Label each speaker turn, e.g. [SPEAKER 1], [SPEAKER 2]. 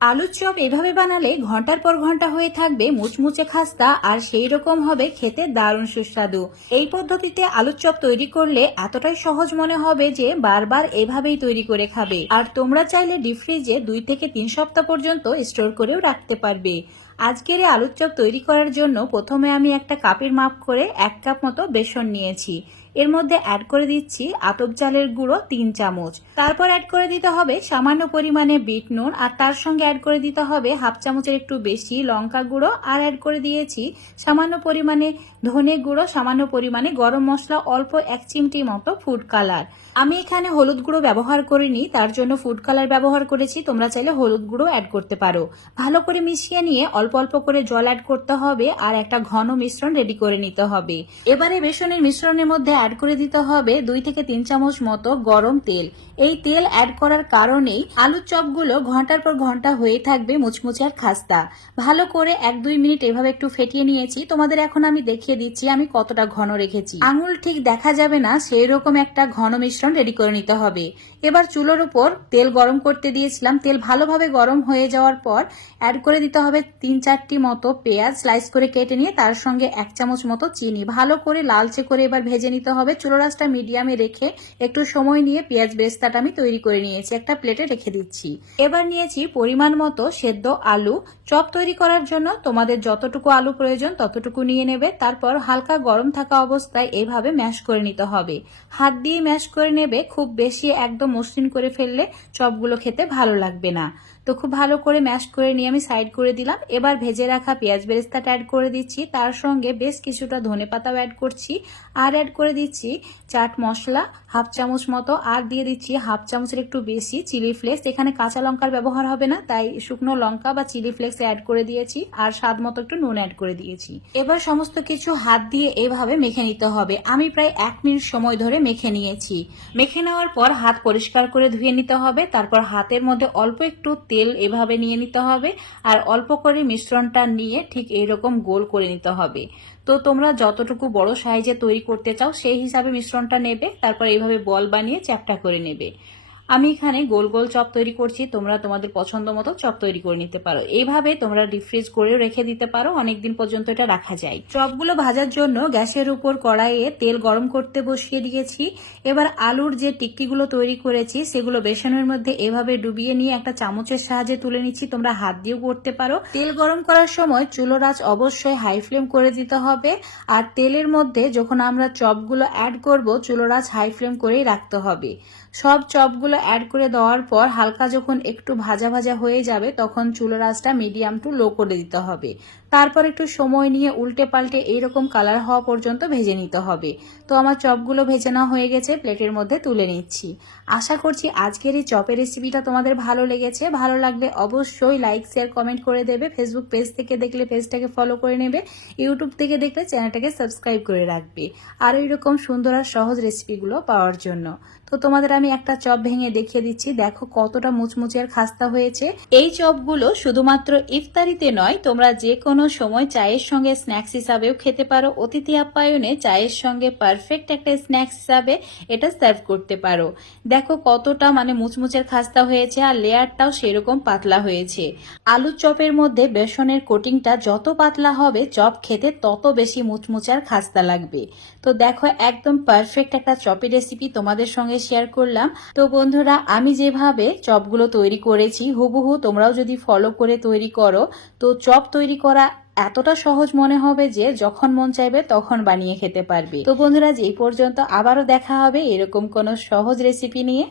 [SPEAKER 1] আলুর চপ এভাবে বানালে ঘণ্টার পর ঘণ্টা হয়ে থাকবে মুচমুচে খাস্তা আর সেই রকম হবে খেতে দারুণ সুস্বাদু। এই পদ্ধতিতে আলুর চপ তৈরি করলে এতটাই সহজ মনে হবে যে বারবার এভাবেই তৈরি করে খাবে। আর তোমরা চাইলে ডিপ ফ্রিজে দুই থেকে তিন সপ্তাহ পর্যন্ত স্টোর করেও রাখতে পারবে। আজকের আলুর চপ তৈরি করার জন্য প্রথমে আমি একটা কাপের মাপ করে এক কাপ মতো বেসন নিয়েছি। এর মধ্যে অ্যাড করে দিচ্ছি আতপ চালের গুঁড়ো তিন চামচ। তারপর অ্যাড করে দিতে হবে সামান্য পরিমাণে বিট নুন আর তার সঙ্গে অ্যাড করে দিতে হবে হাফ চামচের একটু বেশি লঙ্কা গুঁড়ো আর অ্যাড করে দিয়েছি সামান্য পরিমাণে ধনে গুঁড়ো, সামান্য পরিমাণে গরম মশলা, অল্প এক চিমটি মতো ফুড কালার আমি এখানে হলুদ গুঁড়ো ব্যবহার করিনি, তার জন্য ফুড কালার ব্যবহার করেছি, তোমরা চাইলে হলুদ গুঁড়ো অ্যাড করতে পারো। ভালো করে মিশিয়ে নিয়ে অল্প অল্প করে জল অ্যাড করতে হবে আর একটা ঘন মিশ্রণ রেডি করে নিতে হবে। এবারে বেসনের মিশ্রণের মধ্যে অ্যাড করে দিতে হবে দুই থেকে তিন চামচ মতো গরম তেল। এই তেল অ্যাড করার কারণেই আলুর চপগুলো ঘণ্টার পর ঘণ্টা হয়ে থাকবে মুচমুচে আর খাস্তা। ভালো করে এক দুই মিনিট এভাবে একটু ফেটিয়ে নিয়েছি। তোমাদের এখন আমি দেখিয়ে দিচ্ছি আমি কতটা ঘন রেখেছি। আঙুল ঠিক দেখা যাবে না সেই রকম একটা ঘন মিশ্রণ রেডি করে নিতে হবে। এবার চুলোর উপর তেল গরম করতে দিয়েছিলাম। তেল ভালোভাবে গরম হয়ে যাওয়ার পর অ্যাড করে দিতে হবে তিন চারটি মতো পেঁয়াজ স্লাইস করে কেটে নিয়ে তার সঙ্গে এক চামচ মতো চিনি। ভালো করে লালচে করে এবার ভেজে নিতে হবে। চুলো রাসটা মিডিয়ামে রেখে একটু সময় নিয়ে পেঁয়াজ বেরেস্তাটা আমি তৈরি করে নিয়েছি। একটা প্লেটে রেখে দিচ্ছি। এবার নিয়েছি পরিমাণ মতো সেদ্ধ আলু। চপ তৈরি করার জন্য তোমাদের যতটুকু আলু প্রয়োজন ততটুকু নিয়ে নেবে। তারপর হালকা গরম থাকা অবস্থায় এইভাবে ম্যাশ করে নিতে হবে। হাত দিয়ে ম্যাশ করে নেবে। খুব বেশি একদম মসৃণ করে ফেললে চপগুলো খেতে ভালো লাগবে না। তো খুব ভালো করে ম্যাশ করে নিয়ে আমি সাইড করে দিলাম। এবার ভেজে রাখা পেঁয়াজ বেরেস্তাটা অ্যাড করে দিচ্ছি। তার সঙ্গে বেশ কিছুটা ধনে পাতাও অ্যাড করছি। আর অ্যাড করে দিচ্ছি চাট মশলা, হাফ চামচ মতো, আর দিয়ে দিচ্ছি হাফ চামচের একটু বেশি চিলি ফ্লেক্স এখানে কাঁচা লঙ্কার ব্যবহার হবে না, তাই শুকনো লঙ্কা বা চিলি ফ্লেক্স অ্যাড করে দিয়েছি, আর স্বাদ মতো একটু নুন অ্যাড করে দিয়েছি। এবার সমস্ত কিছু হাত দিয়ে এভাবে মেখে নিতে হবে। আমি প্রায় এক মিনিট সময় ধরে মেখে নিয়েছি। মেখে নেওয়ার পর হাত পরিষ্কার করে ধুয়ে নিতে হবে, তারপর হাতের মধ্যে অল্প একটু তেল এভাবে নিয়ে নিতে হবে, আর অল্প করে মিশ্রণটা নিয়ে ঠিক এইরকম গোল করে নিতে হবে। তো তোমরা যতটুকু বড় সাইজে তৈরি করতে চাও সেই হিসাবে মিশ্রণটা নেবে তারপর এইভাবে বল বানিয়ে চ্যাপটা করে নেবে। আমি এখানে গোল গোল চপ তৈরি করছি, তোমরা তোমাদের পছন্দ মতো চপ তৈরি করে নিতে পারো। এইভাবে তোমরা ডিফ্রিজ করেও রেখে দিতে পারো, অনেকদিন পর্যন্ত এটা রাখা যায়। চপগুলো ভাজার জন্য গ্যাসের উপর কড়াইয়ে তেল গরম করতে বসিয়ে দিয়েছি। এবার আলুর যে টিক্কিগুলো তৈরি করেছি, সেগুলো বেসনের মধ্যে এভাবে ডুবিয়ে নিয়ে একটা চামচের সাহায্যে তুলে নিচ্ছি, তোমরা হাত দিয়েও করতে পারো। তেল গরম করার সময় চুলোর আঁচ অবশ্যই হাই ফ্লেম করে দিতে হবে। আর তেলের মধ্যে যখন আমরা চপগুলো অ্যাড করব, চুলোর আঁচ হাই ফ্লেম করেই রাখতে হবে। সব চপগুলো অ্যাড করে দেওয়ার পর হালকা যখন একটু ভাজা ভাজা হয়ে যাবে, তখন চুলোর আঁচটা মিডিয়াম টু লো করে দিতে হবে। তারপর একটু সময় নিয়ে উল্টে পাল্টে এইরকম কালার হওয়া পর্যন্ত ভেজে নিতে হবে। তো আমার চপগুলো ভেজে নেওয়া হয়ে গেছে, প্লেটের মধ্যে তুলে নিচ্ছি। আশা করছি আজকের এই চপের রেসিপিটা তোমাদের ভালো লেগেছে। ভালো লাগলে অবশ্যই লাইক শেয়ার কমেন্ট করে দেবে। ফেসবুক পেজ থেকে দেখলে পেজটাকে ফলো করে নেবে। ইউটিউব থেকে দেখলে চ্যানেলটাকে সাবস্ক্রাইব করে রাখবে। আর রকম সুন্দর আর সহজ রেসিপিগুলো পাওয়ার জন্য। তো তোমাদের আমি একটা চপ ভেঙে দেখিয়ে দিচ্ছি। দেখো কতটা মুচমুচে আর খাস্তা হয়েছে। এই চপগুলো শুধুমাত্র ইফতারিতে নয়, তোমরা যে কোনো সময় চায়ের সঙ্গে স্ন্যাক্স হিসাবেও খেতে পারো। অতিথি আপ্যায়নে চায়ের সঙ্গে পারফেক্ট একটা স্ন্যাক্স হিসাবে এটা সার্ভ করতে পারো। দেখো কতটা মানে মুচমুচের খাস্তা হয়েছে আর লেয়ারটাও সেরকম পাতলা হয়েছে। আলুর চপের মধ্যে বেসনের কোটিংটা যত পাতলা হবে, চপ খেতে তত বেশি মুচমুচার খাস্তা লাগবে। তো দেখো একদম পারফেক্ট একটা চপের রেসিপি তোমাদের সঙ্গে শেয়ার করলাম। তো বন্ধুরা, আমি যেভাবে চপগুলো তৈরি করেছি, হুবহু তোমরাও যদি ফলো করে তৈরি করো, তো চপ তৈরি করা এতটা সহজ মনে হবে যে যখন মন চাইবে তখন বানিয়ে খেতে পারবে। তো বন্ধুরা এই পর্যন্ত আবারও দেখা হবে এরকম কোনো সহজ রেসিপি নিয়ে।